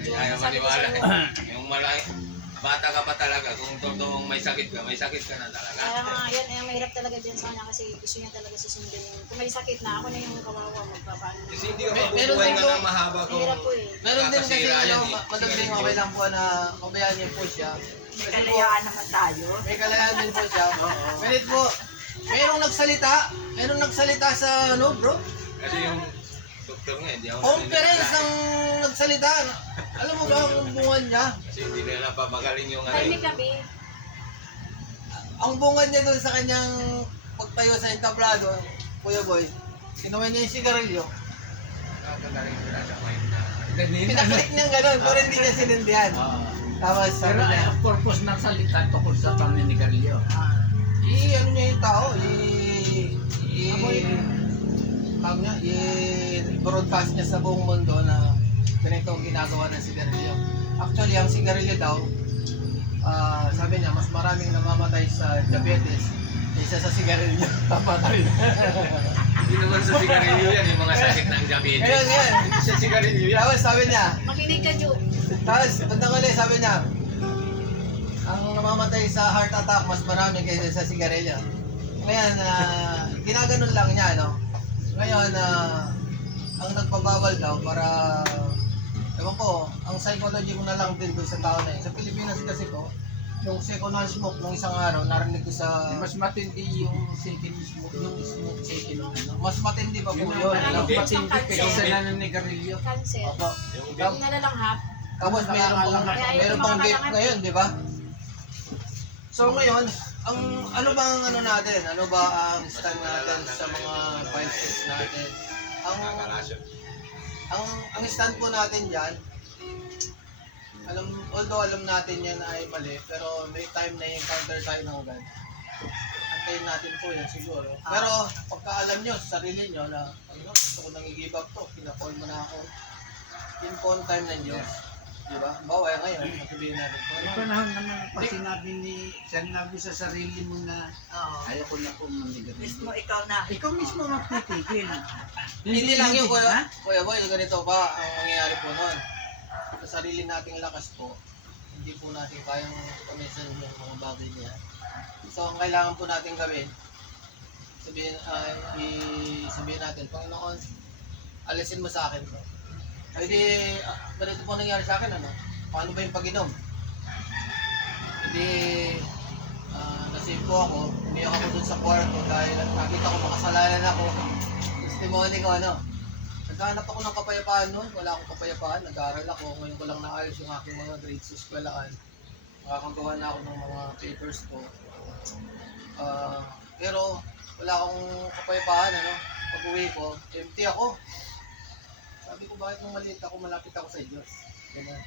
Hindi Medyo ayaw sabi ko maniwala. sa'yo. Yung malaki, bata ka pa talaga. Kung totoong may sakit ka na talaga. Kaya nga, yan, eh, mahirap talaga dyan sa kanya kasi gusto niya talaga susundin yung, kung may sakit na, ako na yung kawawa, magpapaano. Kasi hindi ka Meron mabubuhay din ka po. ng mahaba kung Mahirap po eh. Meron din kasi kakasira yan ano, eh. madaging okay lang po na pabayaan niyo po siya. May kalayaan naman tayo. May kalayaan din po siya. Meron po, merong nagsalita sa ano bro? Kasi yung doktor nga, hindi ako Conference ang nagsalita. Alam mo ba ang bungan niya? Kasi hindi nila pa magaling yung ano. Tahimik kami. Ang bungan niya doon sa kanyang pagtayo sa entablado, Kuya Boy, inuwi niya yung sigarilyo. Nakakagaling sila sa mind na. Pinaklik niya gano'n, pero hindi niya sinindihan. Tapos sabi Pero niya, ang purpose ng salita tungkol sa paninigarilyo. ano niya yung tao, i-broadcast niya sa buong mundo na ganito ang ginagawa ng sigarilyo. Actually, ang sigarilyo daw, sabi niya, mas maraming namamatay sa diabetes kaysa sa sigarilyo. Papatay. Hindi naman sa sigarilyo yan, yung mga sakit ng diabetes. Ngayon. Hindi sa sigarilyo yan. Tapos sabi niya, Makinig ka, Ju. tapos bandang ulit sabi niya, ang namamatay sa heart attack mas marami kaysa sa sigarilyo. Ngayon, ginaganon lang niya, no? Ngayon, ang nagpabawal daw para, ewan ko, ang psychology mo na lang din doon sa tao na yun. Sa Pilipinas kasi po, yung second hand smoke nung isang araw, narinig ko sa, Mas matindi yung second smoke, yung smoke second ano. mas matindi pa po Yun yun. ang Ano? matindi kaysa naninigarilyo. Cancer. Opo. Yung Hindi na lang hap. Tapos meron pang vape ngayon, di ba? So ngayon, ang ano bang ano natin? Ano ba ang stand natin sa mga vices natin? nakakalasyon. Ang stand po natin diyan, although alam natin yan ay mali, pero may time na encounter tayo ng agad. Antayin natin po yan siguro. Pero pagka alam nyo sa sarili nyo na gusto ko nang i-give up to, pinapall mo na ako. Yun po ang time ng Diyos. Diba? Bawa ngayon, sabihin natin po. May panahon naman pa sinabi sa sarili mo na Oo. ayaw ko na po manigarilyo. Mismo ikaw na. Ikaw mismo magtitigil. Hindi lang yung Ha? Kuya Boy, ganito pa ang mangyayari po noon. Sa sarili nating lakas po, hindi po natin kayang kumisan yung mga bagay niya. So, ang kailangan po natin gawin, sabihin natin, Panginoon, alisin mo sa akin to. Ay di, ganito po nangyari sa akin, ano? Paano ba yung pag-inom? Hindi, nasave po ako, umiyak ako dun sa kwarto dahil nakita ko makasalanan ako. Testimony ko, ano? Naghanap ako ng kapayapaan noon, wala akong kapayapaan, nag-aaral ako, ngayon ko lang naayos yung aking mga grades sa eskwelahan. Nakakagawa na ako ng mga papers ko. Pero wala akong kapayapaan, ano? Pag-uwi ko, empty ako. Sabi ko, bakit nung maliit ako, malapit ako sa Diyos? Ganun.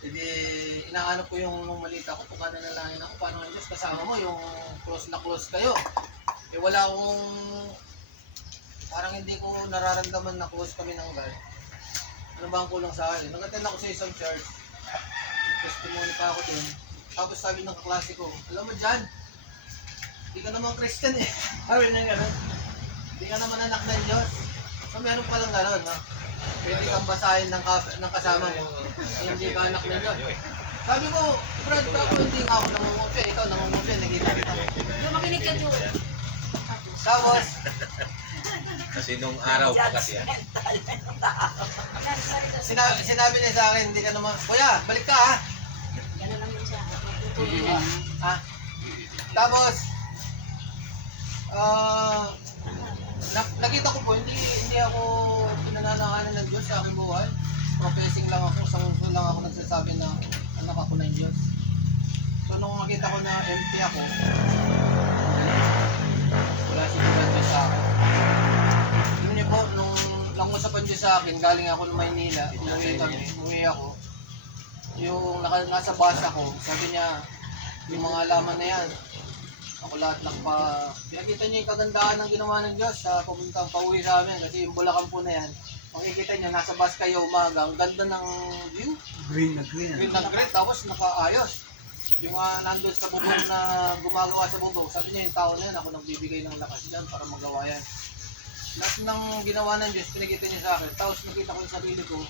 Hindi, inaanap ko yung nung maliit ako, kung nanalangin ako, paano ng Diyos? Kasama mo, yung close na close kayo. Eh wala akong, parang hindi ko nararamdaman na close kami ng God. Ano ba ang kulang sa akin? Nag-attend ako sa isang church. Testimony pa ako dun. Tapos sabi ng kaklase ko, alam mo dyan, hindi ka naman Christian eh. Sabi niya gano'n. Hindi ka naman anak ng Diyos. So meron palang gano'n, no? Pwede kang basahin ng kasama mo. Hindi ka anak ng Diyos. Sabi ko, Brad, ako hindi nga ako namumutya. Ikaw namumutya, nakita kita. Ju, makinig ka, Ju. Tapos, Kasi nung araw pa kasi yan. Yan, sorry ka. sinabi niya sa akin, hindi ka naman, Kuya, balik ka ha. Gano'n lang yun siya. Tutulong niya. Ha? Tapos, nakita ko po, hindi ako pinananakanan ng Diyos sa aking buhay. Professing lang ako, sangso lang ako nagsasabi na anak ako ng Diyos. So nung makita ko na empty ako, wala si Diyos sa akin. Yun niyo po, nung nangusapan Diyos sa akin, galing ako ng Maynila, umuwi ako. Yung nasa bus ako, sabi niya, yung mga alaman na yan, ako lahat pinakita niyo yung kagandahan ng ginawa ng Diyos sa pamuntang pauwi sa amin kasi yung Bulacan po na yan, makikita niyo, nasa bus kayo umaga, ang ganda ng view, Green na green. green na green, tapos nakaayos. Yung nandun sa bubong na gumagawa sa bubong, sabi niya yung tao na yan, ako nagbibigay ng lakas dyan para magawa yan. Lahat ng ginawa ng Diyos, pinakita niya sa akin, tapos nakita ko yung sarili ko,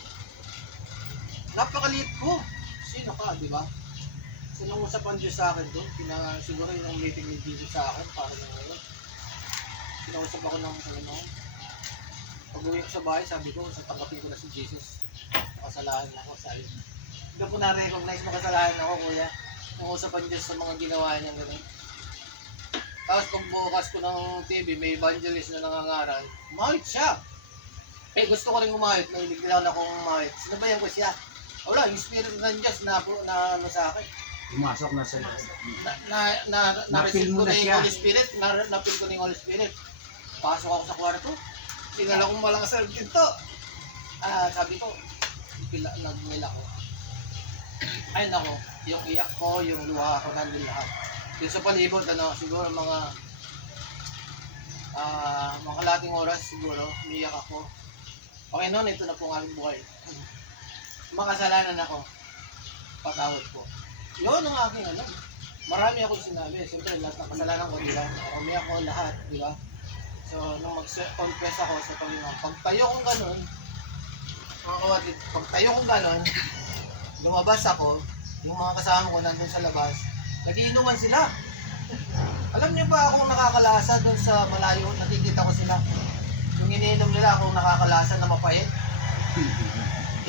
napakaliit ko. Sino ka, di ba? Sinangusap ang Diyos sa akin doon. Siguro yung meeting ni Jesus sa akin, para na ngayon. Sinausap ako ng Panginoon. Pag uwi ko sa bahay, sabi ko, sa tanggapin ko na si Jesus. Makasalahan ako, sabi. Hindi ko na-recognize makasalahan ako, kuya. Nangusap ang Diyos sa mga ginawa niya gano'n. Tapos pag bukas ko ng TV, may evangelist na nangangaral, umahit siya. Eh, gusto ko rin umahit, nahilig lang akong umahit. Sinabayan ko siya. Wala, yung spirit ng Diyos na ano sa akin. Pumasok na sa loob. Na-receive Na-feel ko mo na na yung siya. Holy Spirit. Na-feel ko na yung Holy Spirit. Pasok ako sa kwarto. Sinala kong malakas dito. Sabi ko, nagmila ko. Ay nako, yung iyak ko, yung luha ko, nandun lahat. Yung sa palibot, siguro mga kalating oras siguro, umiyak ako. Panginoon, ito na po ang aming buhay. Makasalanan ako. Patawad po. Yun ang aking Marami akong sinabi. Siyempre, lahat ng kasalanan ko, di ba? Umiyak ko lahat, di ba? So, nung mag-confess ako sa Panginoon, pagtayo kong ganun, mga kapatid, pagtayo kong ganun, lumabas ako, yung mga kasama ko nandun sa labas, nagiinuman sila. Alam niyo ba akong nakakalasa doon sa malayo, nakikita ko sila. Yung iniinom nila akong nakakalasa na mapait.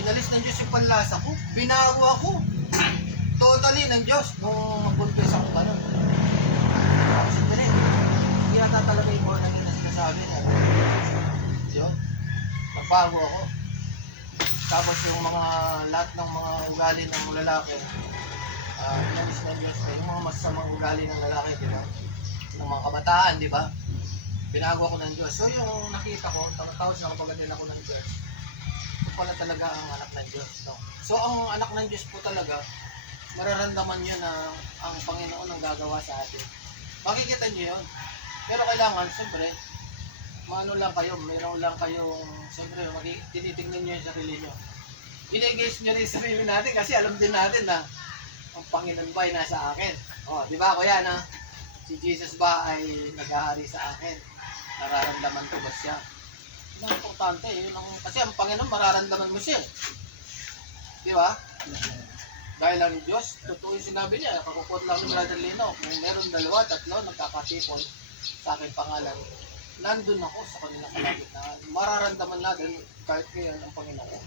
Inalis ng Diyos yung panlasa ko, binago ako. Totally ng Diyos nung mag-confess ako ganun. Kasi dali, hindi yata talaga yung born again na sinasabi na. Yun, nagbago ako. Tapos yung lahat ng mga ugali ng lalaki, inalis ng Diyos na yung mga masasamang ugali ng lalaki, di ba? Ng mga kabataan, di ba? Binago ako ng Diyos. So yung nakita ko, tapos nakapagatin ako ng Diyos, ito pala talaga ang anak ng Diyos. No? So ang anak ng Diyos po talaga, mararamdaman nyo na ang Panginoon ang gagawa sa atin. Makikita nyo yun. Pero kailangan, siyempre, maano lang kayo, mayroon lang kayong, siyempre, tinitignan nyo yung sarili nyo. I-engage nyo rin yung sarili natin kasi alam din natin na ang Panginoon ba ay nasa akin. O, di ba kuya na? Si Jesus ba ay nag-aari sa akin? Nararamdaman ko ba siya? Yun ang importante. Kasi ang Panginoon, mararamdaman mo siya. Di ba? Dahil ang Diyos, totoo yung sinabi niya, kakukot lang ni Brother Lino, kung meron 2, 3 nagkakatipon sa aking pangalan, nandun ako sa kanilang kalagitnaan. Mararamdaman natin kahit ngayon ang Panginoon.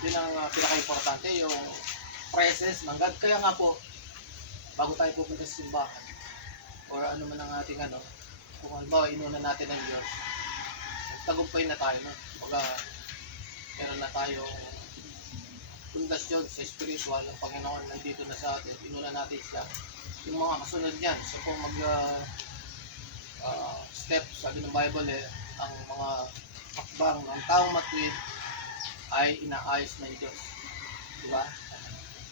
Yun ang pinaka-importante, yung presence ng God. Kaya nga po, bago tayo pupunta sa simbahan, or ano man ang ating kung halimbawa inuna natin ang Diyos, tagumpay na tayo, no? Baga, meron na tayong pundasyon sa spiritual, ang Panginoon nandito na sa atin, inuna natin siya. Yung mga kasunod niyan, so kung steps, sabi ng Bible ang mga hakbang ng taong matuwid ay inaayos ng Diyos. Diba?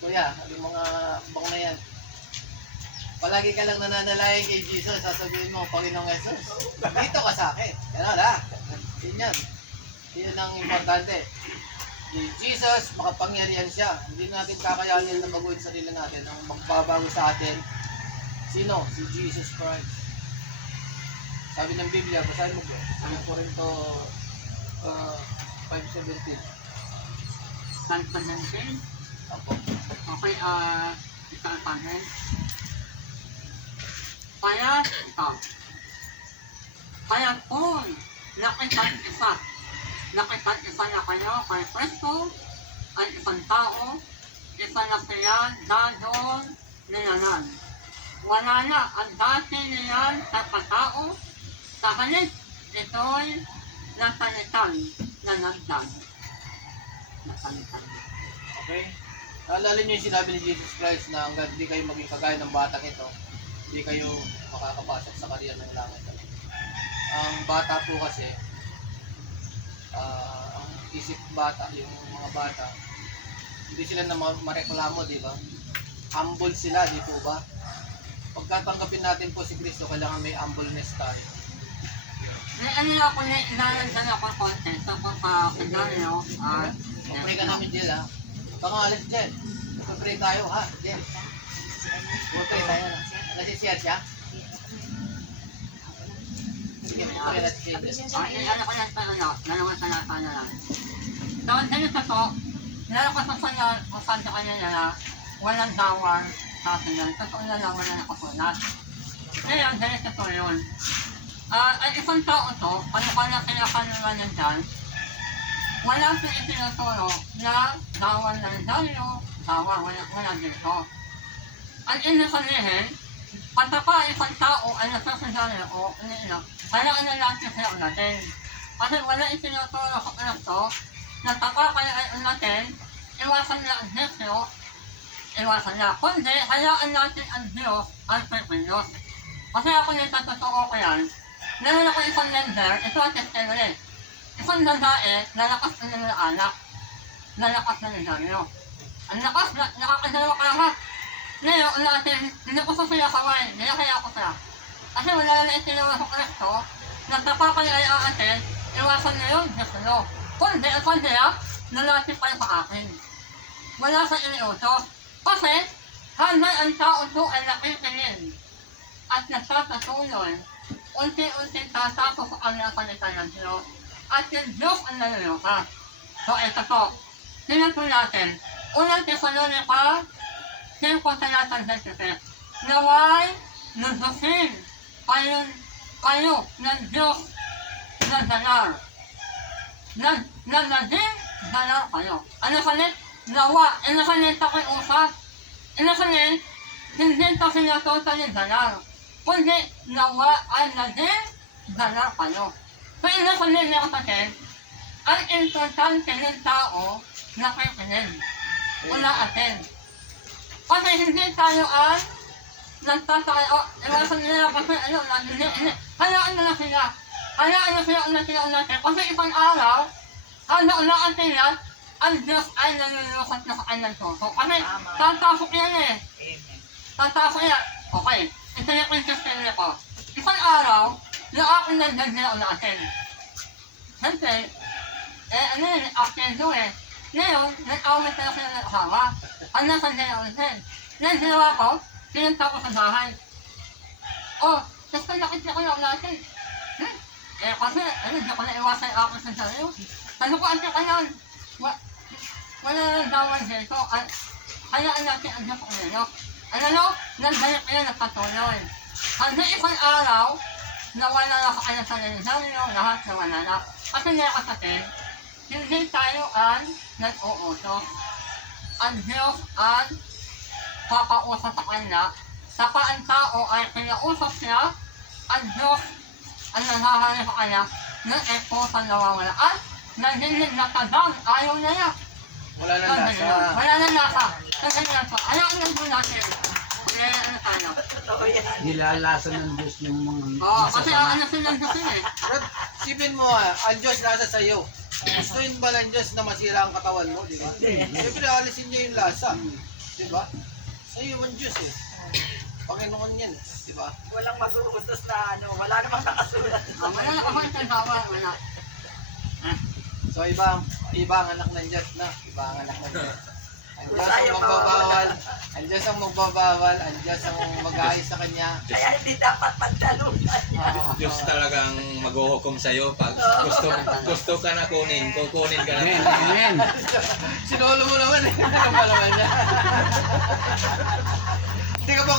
Kuya, yung mga hakbang na yan, palagi ka lang nananalayan kay Jesus, sasabihin mo, Panginoong Jesus, dito ka sa akin. Yan na, yun yan. Yun ang importante. Si Jesus, makapangyarihan siya. Hindi natin kakayanin na baguhin sarili natin. Ang magbabago sa atin, sino? Si Jesus Christ. Sabi ng Biblia, basahin mo ba? Sabi ko rin to 5:17. Confidence. Ako. Okay, isang panel. Kaya, ito. Kaya kung nakipag-isa na kayo kay Kristo ay isang tao, isa na siya dadon nilanan. Wala na ang dati niyan sa katao, sa halip ito'y napalitan na nagdag. Napalitan. Okay? Naalala niyo yung sinabi ni Jesus Christ na hanggang hindi kayo maging kagaya ng batang ito, hindi kayo makakapasok sa karyan ng langit. Ang bata po kasi, ang isip bata, yung mga bata, hindi sila na mareklamo, di ba? Humble sila, di po ba? Pagkatanggapin natin po si Kristo, kailangan may humbleness tayo. Ano ako na inalansan ako konti sa pagkakanyo. Pray ka namin, Jill, ha? Baka alis, Jill. Pray tayo, ha? Jill. Pray tayo na. Nasisiyad siya? Sige, pray natin siya, Jill. Ano ko lang sa dalawang salata na lang. Tawag tayo sa to, nalakasan sa kanya na walang dawar sa akin yan. Totoo na lang wala nakasulat. Ngayon, ganito to yun. Ang isang tao to, kanya-kanya kinakanulan niya dyan, wala siyang itinuturo na dawar ng dalyo, dawar, wala dito. Ang ibig sabihin, pagka isang tao ay nasasadali o iniinom, kailangan na natin siya unatin. Kasi wala itinuturo sa anak to, na taka kaya ay unatin, iwasan na ang Diyos, iwasan na. Kundi, hayaan natin ang Diyos ang pagpilos. Kasi ako yung tatotoo ko yan, meron ako isang member, ito ang testimony. Isang babae, lalakas na ng anak, lalakas na ng dalyo. Ang lakas, nakakadalawa ka lahat. Ngayon, natin, hindi ko sa sila kaway, nilakaya ko sila. Kasi wala na itinawag sa Kristo, nagtapakay ay aatin, iwasan na yun, Diyos no. Kundi, ang kandila, nalasip kayo sa akin. Wala sa iniutos. Kasi, hanggang ang tao to ay nakikinig at nagtatatuloy, unti-unti tatapos sa kanyang salita ng Diyos. At yung Diyos ang nalulukas. So, ito to. Tingnan po natin. Unang Tesalonica, 5:23. Naway, nudusin kayo ng Diyos na dalar. Na naging dalar kayo. Ano kalit? Nawa. Ano kalit ako yung usap? Ano kalit? Hindi ito sinatutan yung dalar. Kundi, nawa ay naging dalar kayo. So, ina kalit niya kapatid, ang importante ng tao na kikinig. Wala atin. Kasi hindi tayo ang nagtatakay, iwasan nila kasi hindi. Hayaan na sila. Hayaan na sila unatin. Kasi isang araw, ang naunaan nila, ang Diyos ay nalulukat na sa kanyang tuto. Kasi tatasok yan eh. Tatasok yan. Okay, ito yung interesting ko. Isang araw, yung aking nagdag nila unatin. Siyempre, ano yun, after do eh. Ngayon, nag-awit na sila ng asawa. Ang nasa nila unatin. Ngayon, ginawa ko, pinunta ko sa bahay. Oh, tapos nakita ko yung unatin. Kasi, hindi ko na iwasan ako sa sarili. Ano ko ante ka yan? Wala nang dawan dito. Hayaan natin ang Diyos ang nilo. Ano no? Nagdalik kayo nagpatuloy. Hanggang isang araw, nawala na sa kanyang sarili nyo, lahat nawala na. Kasi nga kapatid, hindi tayo ang nag-uutos. Ang Diyos ang kakausap sa kanya. Saka ang tao ay kinausap siya, ang Diyos ang nanghahanap sa kanya ng epo sa nawawala. At nagilig na kadang, ayaw na niya. Wala nang lasa. Wala nang lasa. Kasi nga po, ayaw na doon natin. Kaya ano tayo? Totoo yan. Nilalasa ng Diyos yung mga Oo, kasi masasama. ano sila Diyos yun eh. Brad, sipin mo ang Diyos nasa sa'yo. Gustuin ba ng Diyos na masira ang katawan mo, di ba? Siyempre, alisin niya yung lasa. Di ba? Sa'yo ang Diyos eh. Panginoon yan, di ba? Walang mag-uutos na ano, wala namang nakasulat. Wala na ako yung tawag, wala. So, ibang anak ng Diyos na. Ibang anak ng Diyos. Ang Diyos ang magbabawal. Ang Diyos ang magbabawal. Ang Diyos ang mag-aayos sa Kanya. Kaya hindi dapat pagdalunan. Diyos talagang maghuhukom sa'yo pag gusto ka na kunin ka na. Amen, amen. Sinolo mo naman eh. Ano ba naman niya? Hindi ka ba